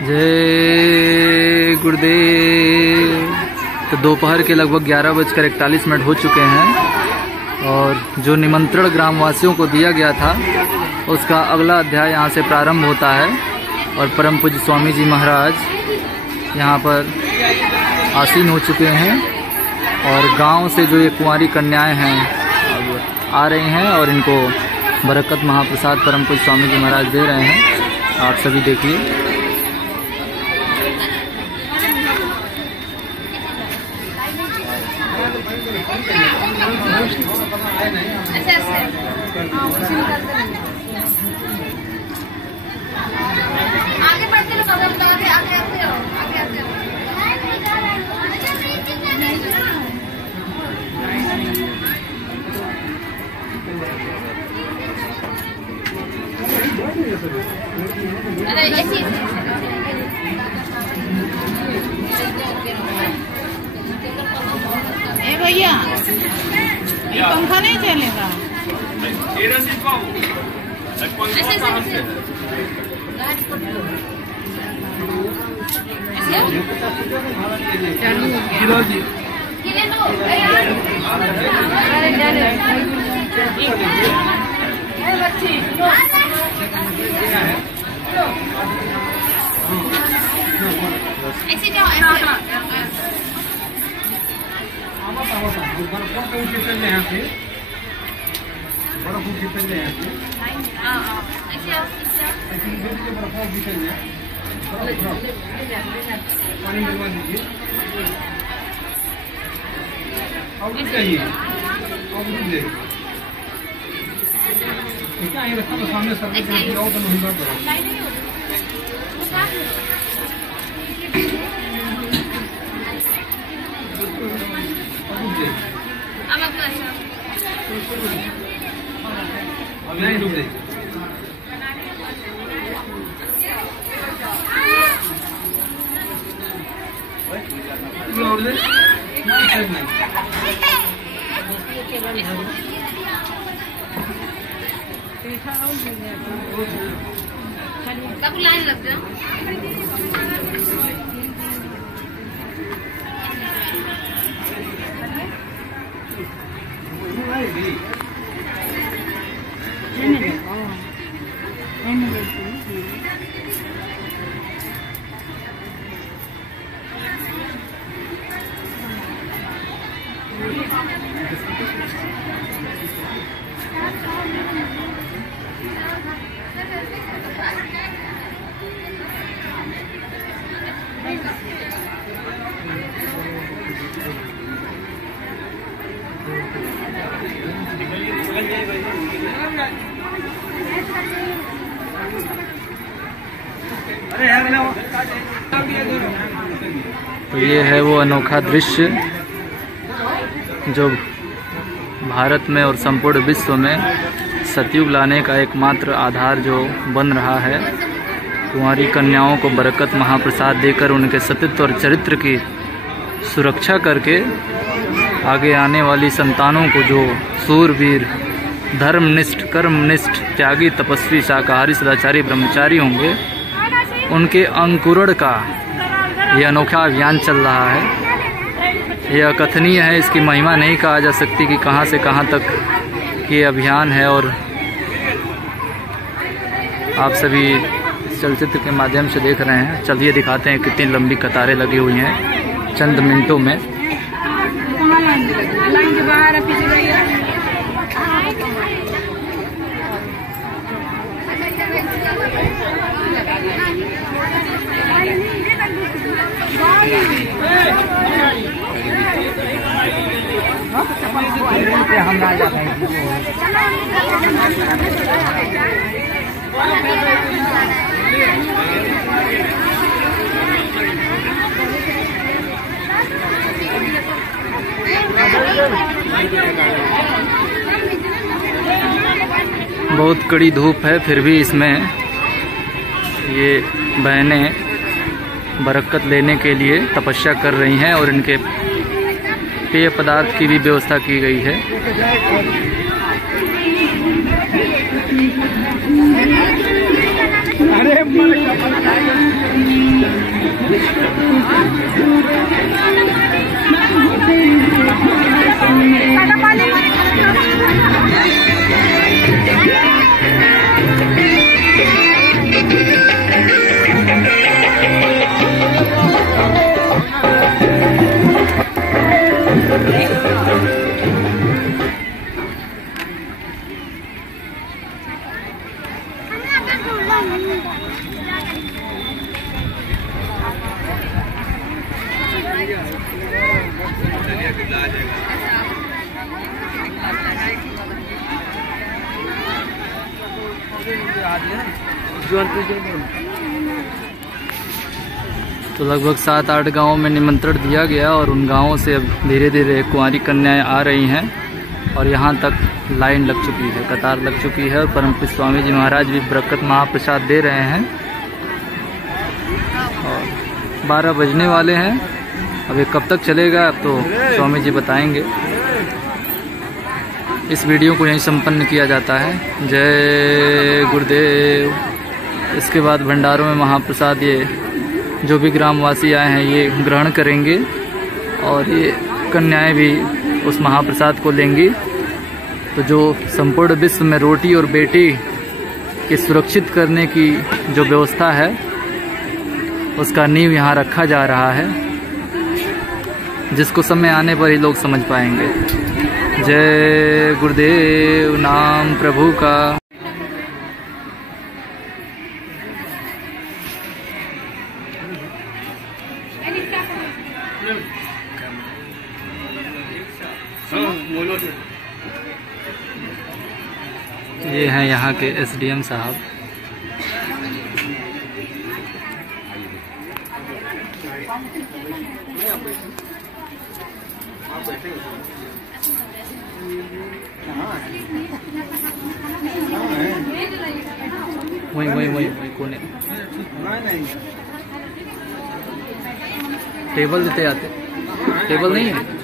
जय गुरुदेव। तो दोपहर के लगभग 11:41 हो चुके हैं और जो निमंत्रण ग्रामवासियों को दिया गया था उसका अगला अध्याय यहाँ से प्रारंभ होता है और परम पूज्य स्वामी जी महाराज यहाँ पर आसीन हो चुके हैं और गांव से जो ये कुंवारी कन्याएं हैं अब आ रही हैं और इनको बरकत महाप्रसाद परम पूज्य स्वामी जी महाराज दे रहे हैं। आप सभी देखिए। आगे बढ़ते लोग आगे आते हो आगे आते हो। अरे ऐसी भैया पंखा नहीं चलेगा। ऐसे जाओ पानी डलवा दीजिए। और भी चाहिए और भी ले क्या ये रखा तो सामने सर्विस में जाओ तो नहीं बात अब नहीं रुक जाइए। लाइन लग गया। तो ये है वो अनोखा दृश्य जो भारत में और संपूर्ण विश्व में सतयुग लाने का एकमात्र आधार जो बन रहा है। कुंवारी कन्याओं को बरकत महाप्रसाद देकर उनके सतीत्व और चरित्र की सुरक्षा करके आगे आने वाली संतानों को जो सूरवीर, धर्मनिष्ठ, कर्मनिष्ठ, त्यागी, तपस्वी, शाकाहारी, सदाचारी, ब्रह्मचारी होंगे, उनके अंकुरण का ये अनोखा अभियान चल रहा है। ये अकथनीय है, इसकी महिमा नहीं कहा जा सकती कि कहां से कहां तक ये अभियान है। और आप सभी इस चलचित्र के माध्यम से देख रहे हैं। चलिए दिखाते हैं कितनी लंबी कतारें लगी हुई हैं चंद मिनटों में। बहुत कड़ी धूप है, फिर भी इसमें ये बहनें बरकत लेने के लिए तपस्या कर रही हैं और इनके पेय पदार्थ की भी व्यवस्था की गई है। अरे तो लगभग 7-8 गांवों में निमंत्रण दिया गया और उन गांवों से अब धीरे धीरे कुंवारी कन्याएं आ रही हैं और यहाँ तक लाइन लग चुकी है, कतार लग चुकी है और परम पूज्य स्वामी जी महाराज भी बरकत महाप्रसाद दे रहे हैं और 12 बजने वाले हैं। अब ये कब तक चलेगा अब तो स्वामी जी बताएंगे। इस वीडियो को यहीं संपन्न किया जाता है। जय गुरुदेव। इसके बाद भंडारों में महाप्रसाद ये जो भी ग्रामवासी आए हैं ये ग्रहण करेंगे और ये कन्याएं भी उस महाप्रसाद को लेंगी। तो जो संपूर्ण विश्व में रोटी और बेटी के सुरक्षित करने की जो व्यवस्था है उसका नींव यहाँ रखा जा रहा है, जिसको समय आने पर ही लोग समझ पाएंगे। जय गुरुदेव। नाम प्रभु का। ये हैं यहाँ के एसडीएम साहब। वही कोने टेबल देते आते, टेबल नहीं है।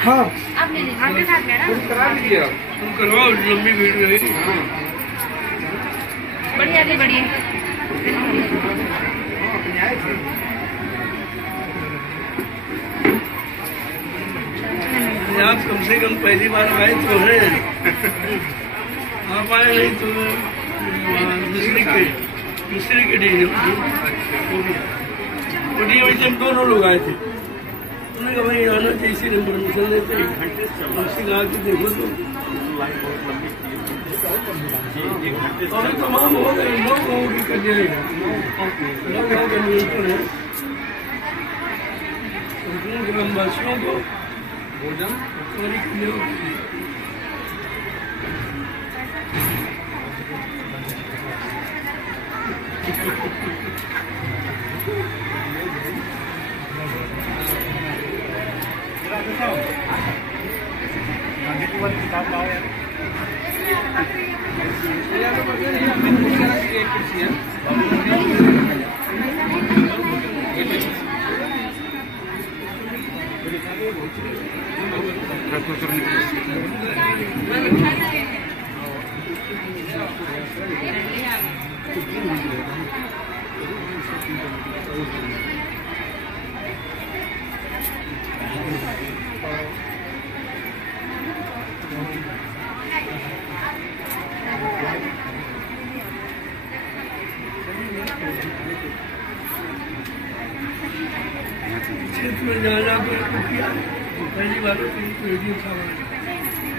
हाँ आपने आपके साथ में ना करा दिया, तुम करवाओ, लंबी भीड़ रहेगी। बढ़िया थी, बढ़िया। आप कम से कम पहली बार आए तो है, आप आए नहीं तो दूसरे के लिए हम दोनों लोग आए थे। उन्होंने कहा भाई आना चाहिए, इसीलिए परमिशन लेते आके देखो तो तमाम हो गए, लोगों की कर जाएगा ग्रामवासियों को भोजन क्षेत्र में जहाँ जहाँ पर किया पहली बार रेडियो था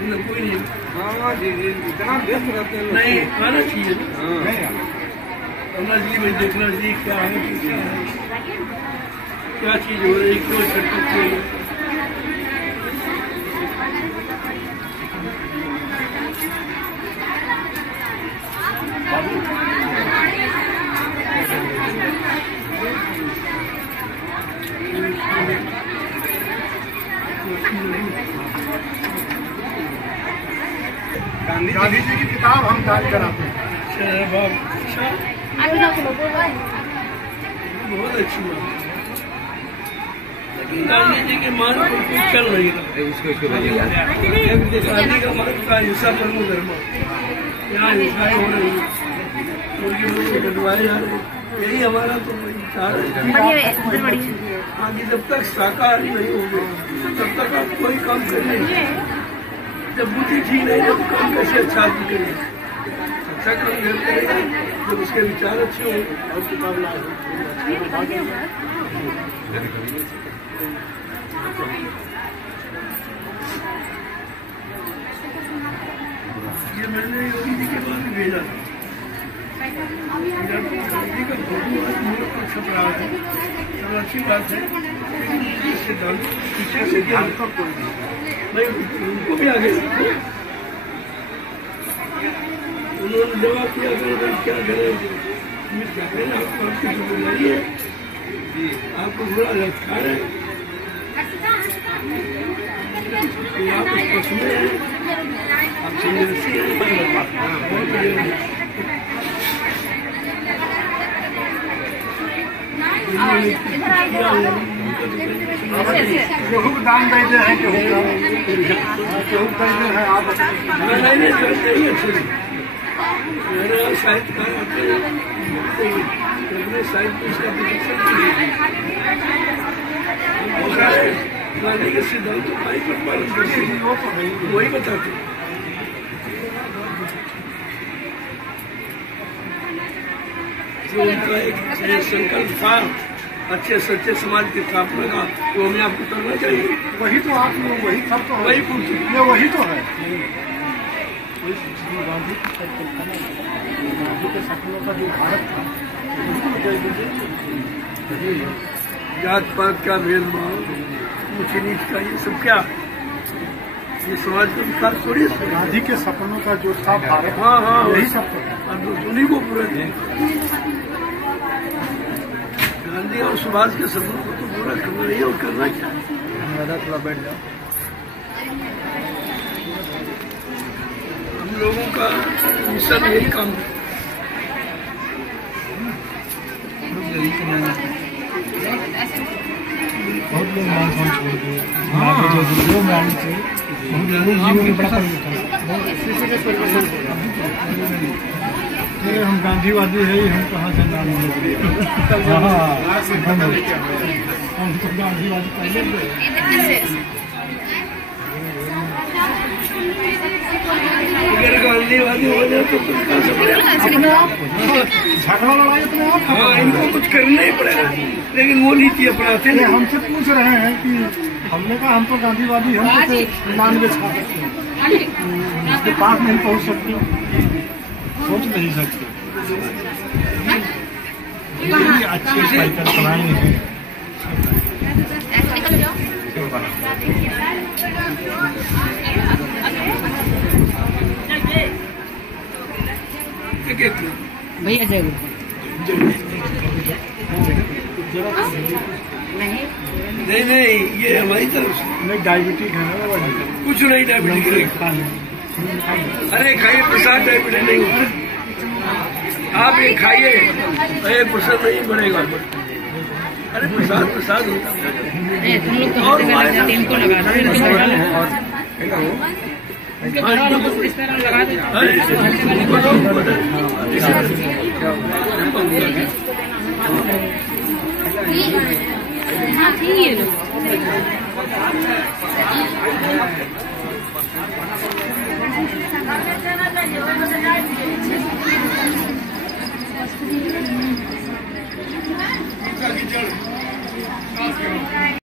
मतलब कोई नहीं। हाँ जी जी इतना व्यस्त रहते हैं नहीं आना चाहिए समझ ली भाई देखना चाहिए क्या है क्या चीज हो रही क्यों छटपट हो रही। गांधी जी की किताब हम जारी कराते हैं। अच्छा बहुत अच्छी बात। लेकिन गांधी जी के मार्ग पर कोई चल नहीं रहा। गांधी का मार्ग का हिस्सा परमो धर्म यहाँ हिंसाएं हो रही है उनके लोग कटवाए जा रहे हैं। यही हमारा तो विचार है। आगे जब तक शाकाहारी नहीं होंगे तब तक आप कोई काम कर नहीं। जब बुद्धि ठीक नहीं है तो काम कैसे अच्छा आदमी करेगा। अच्छा काम घर करेगा जब उसके विचार अच्छे होंगे। ये मैंने योगी जी के पास भेजा था। गांधी का फोटो आज मेरे को छप रहा है चलो अच्छी बात है। सिद्धांत पीछे से भाई उनको भी आगे उन्होंने जवाब किया करें भाई क्या करें क्या करें आपको आपकी जिम्मेदारी है आपको बुरा लगता है आप उस पक्ष में हैं आप संघर्षी हैं गेहूँ दाम दे हैं गेहूँ है आप मेरा साहित्यकार आते हैं अपने साहित्य इसका गांधी के सिद्धांतों का ही पालन करते हैं वही बताते हैं। जो उनका एक संकल्प था अच्छे सच्चे समाज की स्थापना का वो हमें आपको करना चाहिए। वही तो आप लोग वही सब तो वही पूछ ये वही तो है। सपनों का जो भारत था जात पात का भेदभाव ऊंच नीच का ये सब क्या ये समाज का विकास थोड़ी है। गांधी के सपनों का जो था भारत हाँ हाँ यही सब तो उन्हीं को पूरा किया। गांधी और सुभाष के सपनों को तो पूरा करना ही और करना क्या थोड़ा बैठ जाओ। हम लोगों का मिशन यही काम है। बहुत लोग मान छोड़ दिए जो मान से जीवन में बड़ा हम गांधीवादी है हम कहाँ से नाम हम तो गांधीवादी पहले अगर गांधीवादी हो जाए तो झगड़ा लड़ाई अपने आप। हाँ इनको कुछ करना ही पड़ेगा लेकिन वो नीति अपनाते ये हैं। हमसे पूछ रहे हैं कि हमने कहा हम तो गांधीवादी हम तो नॉनवेज खा सकते हैं उसके पास नहीं पहुंच सकते सोच नहीं सकते अच्छी परिकल्पनाएं हैं। भैया जय नहीं नहीं ये हमारी तरफ से नहीं डायबिटीज है ना कुछ नहीं डायबिटीज अरे खाइए प्रसाद डायबिटीज नहीं होता आप ये खाइए अरे प्रसाद नहीं बढ़ेगा। अरे प्रसाद प्रसाद होता तुम लोग तो इनको लगा है